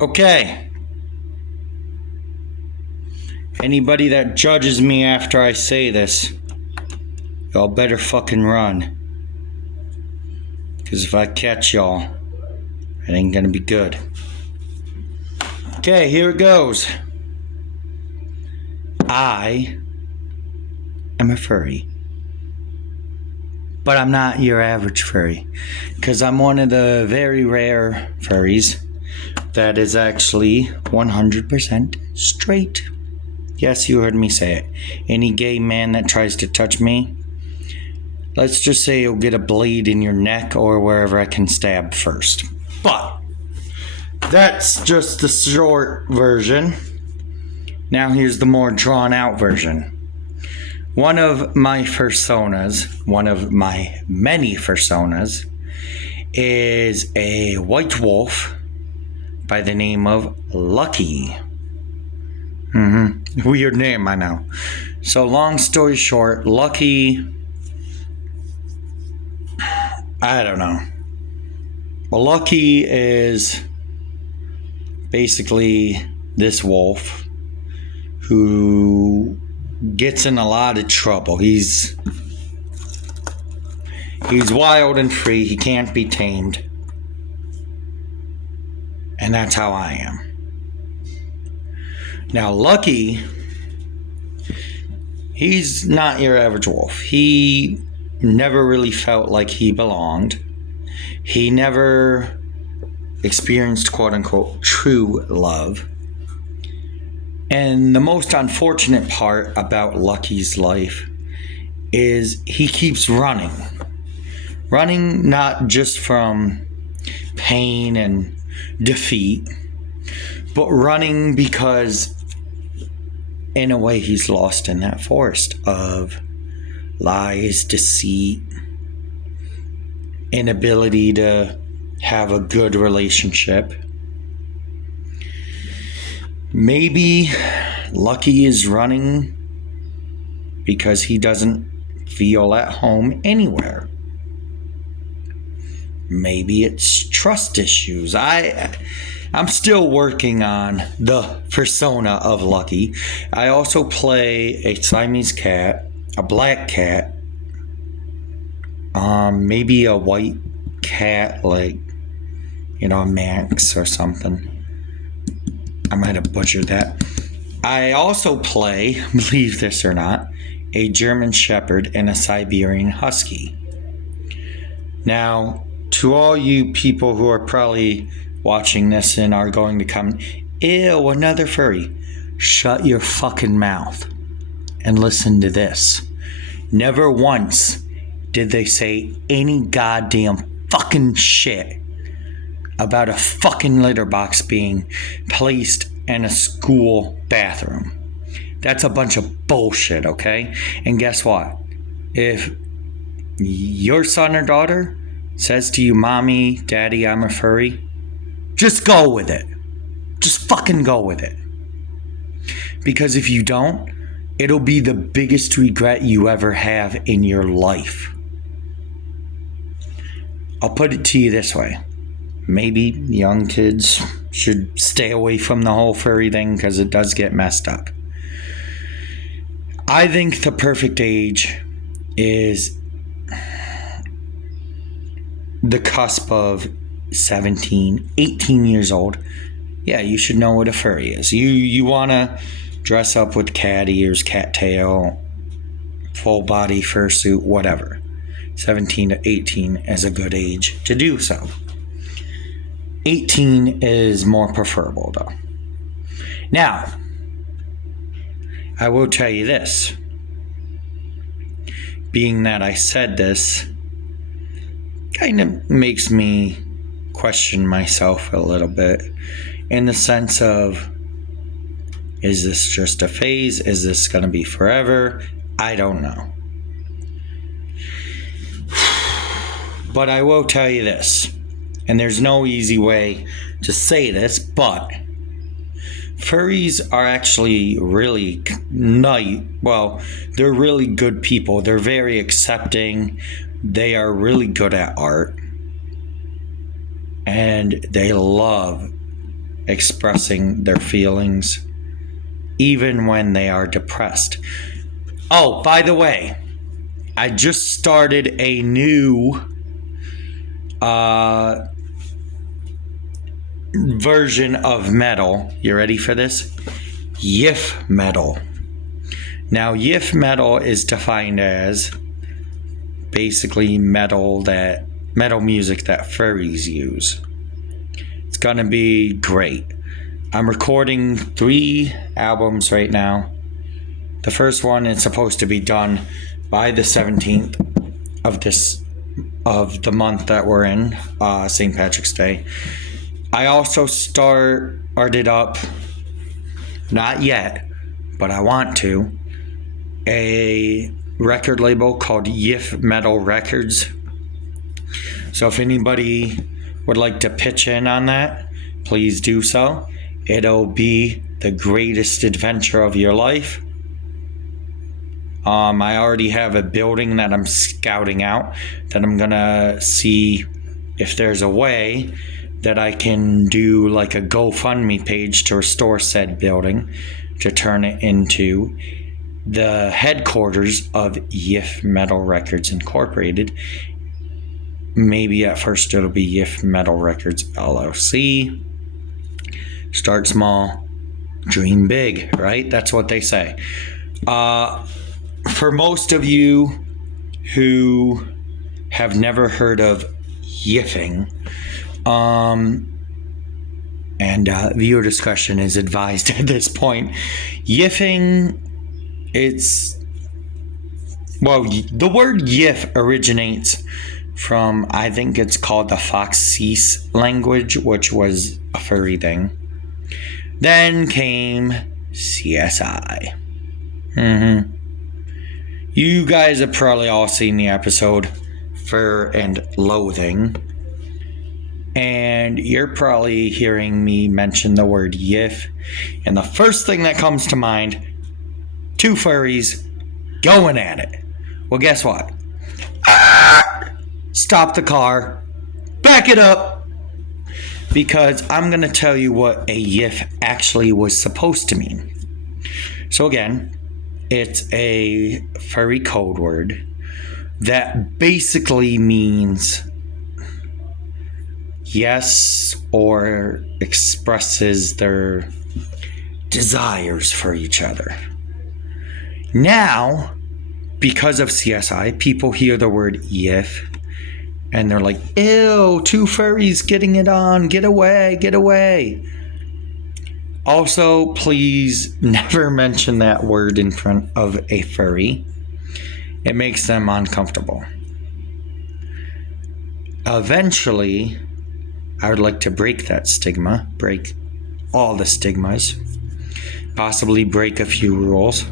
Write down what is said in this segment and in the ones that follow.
Okay. Anybody that judges me after I say this, y'all better fucking run. Because if I catch y'all, it ain't gonna be good. Okay, here it goes. I am a furry. But I'm not your average furry. Because I'm one of the very rare furries that is actually 100% straight. Yes, you heard me say it. Any gay man that tries to touch me, let's just say you'll get a blade in your neck or wherever I can stab first. But that's just the short version. Now here's the more drawn out version. One of my many personas, is a white wolf by the name of Lucky. Weird name, I know. So long story short, Lucky, I don't know. Well, Lucky is basically this wolf who gets in a lot of trouble. He's wild and free. He can't be tamed. And that's how I am. Now, Lucky, he's not your average wolf. He never really felt like he belonged. He never experienced quote-unquote true love. And the most unfortunate part about Lucky's life is he keeps running. Running not just from pain and defeat, but running because in a way he's lost in that forest of lies, deceit, inability to have a good relationship. Maybe Lucky is running because he doesn't feel at home anywhere. Maybe it's trust issues. I'm still working on the persona of Lucky. I also play a Siamese cat, a black cat, maybe a white cat, like, a Manx or something. I might have butchered that. I also play, believe this or not, a German Shepherd and a Siberian Husky. Now, to all you people who are probably watching this and are going to come, ew, another furry, shut your fucking mouth and listen to this. Never once did they say any goddamn fucking shit about a fucking litter box being placed in a school bathroom. That's a bunch of bullshit, okay? And guess what? If your son or daughter says to you, Mommy, Daddy, I'm a furry, just go with it. Just fucking go with it. Because if you don't, it'll be the biggest regret you ever have in your life. I'll put it to you this way. Maybe young kids should stay away from the whole furry thing because it does get messed up. I think the perfect age is the cusp of 17, 18 years old. Yeah, you should know what a furry is. You want to dress up with cat ears, cat tail, full body fursuit, whatever. 17 to 18 is a good age to do so. 18 is more preferable though. Now, I will tell you this. Being that I said this, kind of makes me question myself a little bit in the sense of, is this just a phase? Is this going to be forever? I don't know. But I will tell you this, and there's no easy way to say this, but furries are actually really nice. Well, they're really good people. They're very accepting. They are really good at art. And they love expressing their feelings, even when they are depressed. Oh, by the way, I just started a new version of metal. You ready for this? Yiff metal. Now, Yiff metal is defined as basically metal music that furries use. It's gonna be great. I'm recording 3 albums right now. The first one is supposed to be done by the 17th of the month that we're in, St. Patrick's Day. I also started up, not yet, but I want to, a record label called Yiff Metal Records. So if anybody would like to pitch in on that, please do so. It'll be the greatest adventure of your life. I already have a building that I'm scouting out that I'm gonna see if there's a way that I can do like a GoFundMe page to restore said building to turn it into the headquarters of Yiff Metal Records Incorporated. Maybe at first it'll be Yiff Metal Records LLC. Start small, dream big, right? That's what they say. For most of you who have never heard of yiffing, and viewer discretion is advised at this point. Yiffing, the word yiff originates from, I think it's called the Foxese language, which was a furry thing. Then came CSI. You guys have probably all seen the episode Fur and Loathing. And you're probably hearing me mention the word yiff. And the first thing that comes to mind, 2 furries going at it. Well, guess what? Stop the car. Back it up. Because I'm going to tell you what a yiff actually was supposed to mean. So again, it's a furry code word that basically means yes, or expresses their desires for each other. Now, because of CSI, people hear the word yiff and they're like, ew, 2 furries getting it on, get away, get away. Also, please never mention that word in front of a furry. It makes them uncomfortable. Eventually, I would like to break that stigma, break all the stigmas, possibly break a few rules.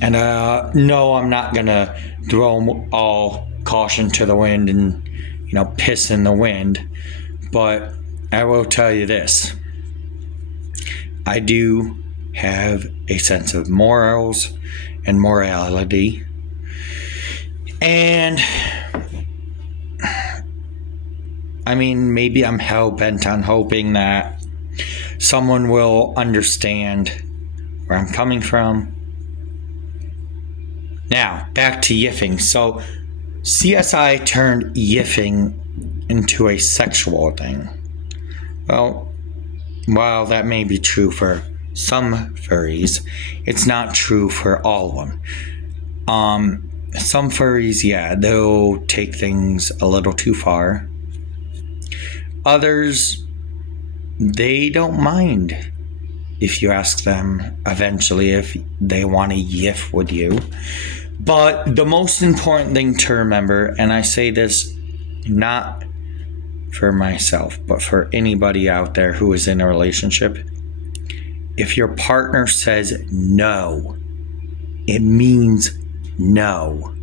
And no, I'm not going to throw all caution to the wind and, piss in the wind. But I will tell you this. I do have a sense of morals and morality. And maybe I'm hell-bent on hoping that someone will understand where I'm coming from. Now, back to yiffing. So, CSI turned yiffing into a sexual thing. Well, while that may be true for some furries, it's not true for all of them. Some furries, yeah, they'll take things a little too far. Others, they don't mind if you ask them eventually if they want to yiff with you. But the most important thing to remember, and I say this not for myself, but for anybody out there who is in a relationship, if your partner says no, it means no.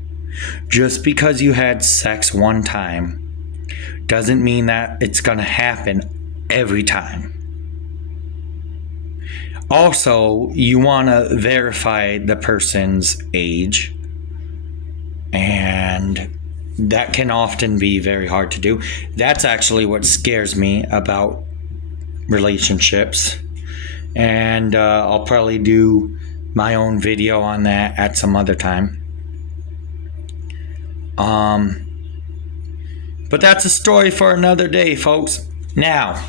Just because you had sex one time doesn't mean that it's going to happen every time. Also, you want to verify the person's age and that can often be very hard to do. That's actually what scares me about relationships. And I'll probably do my own video on that at some other time. But that's a story for another day, folks. Now,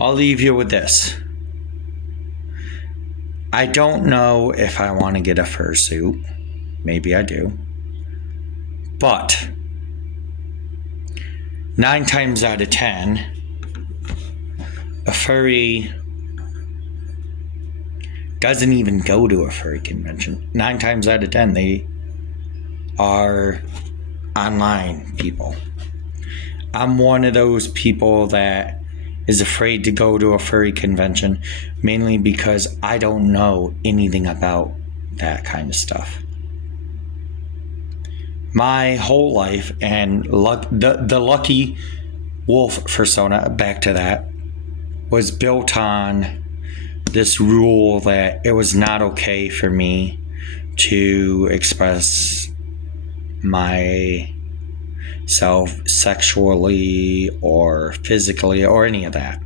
I'll leave you with this. I don't know if I want to get a fursuit. Maybe I do. But 9 times out of 10, a furry doesn't even go to a furry convention. 9 times out of 10, they are online people. I'm one of those people that is afraid to go to a furry convention, mainly because I don't know anything about that kind of stuff. My whole life, and the lucky wolf persona, back to that, was built on this rule that it was not okay for me to express myself sexually or physically or any of that.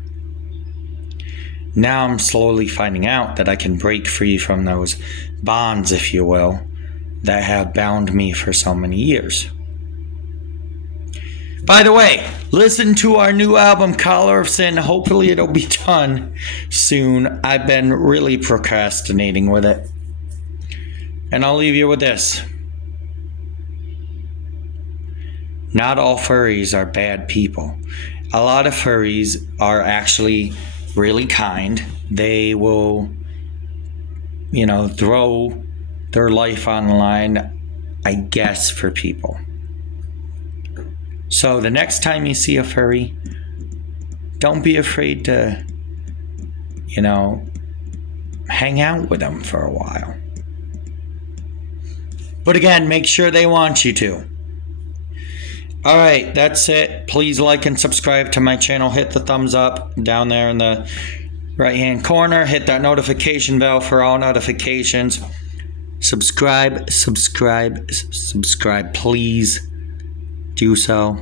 Now I'm slowly finding out that I can break free from those bonds, if you will, that have bound me for so many years. By the way, listen to our new album, Collar of Sin. Hopefully it'll be done soon. I've been really procrastinating with it. And I'll leave you with this. Not all furries are bad people. A lot of furries are actually really kind. They will, throw their life on the line, I guess, for people. So the next time you see a furry, don't be afraid to, hang out with them for a while. But again, make sure they want you to. All right, that's it. Please like and subscribe to my channel. Hit the thumbs up down there in the right-hand corner. Hit that notification bell for all notifications. Subscribe. Please do so.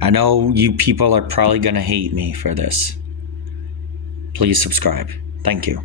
I know you people are probably going to hate me for this. Please subscribe. Thank you.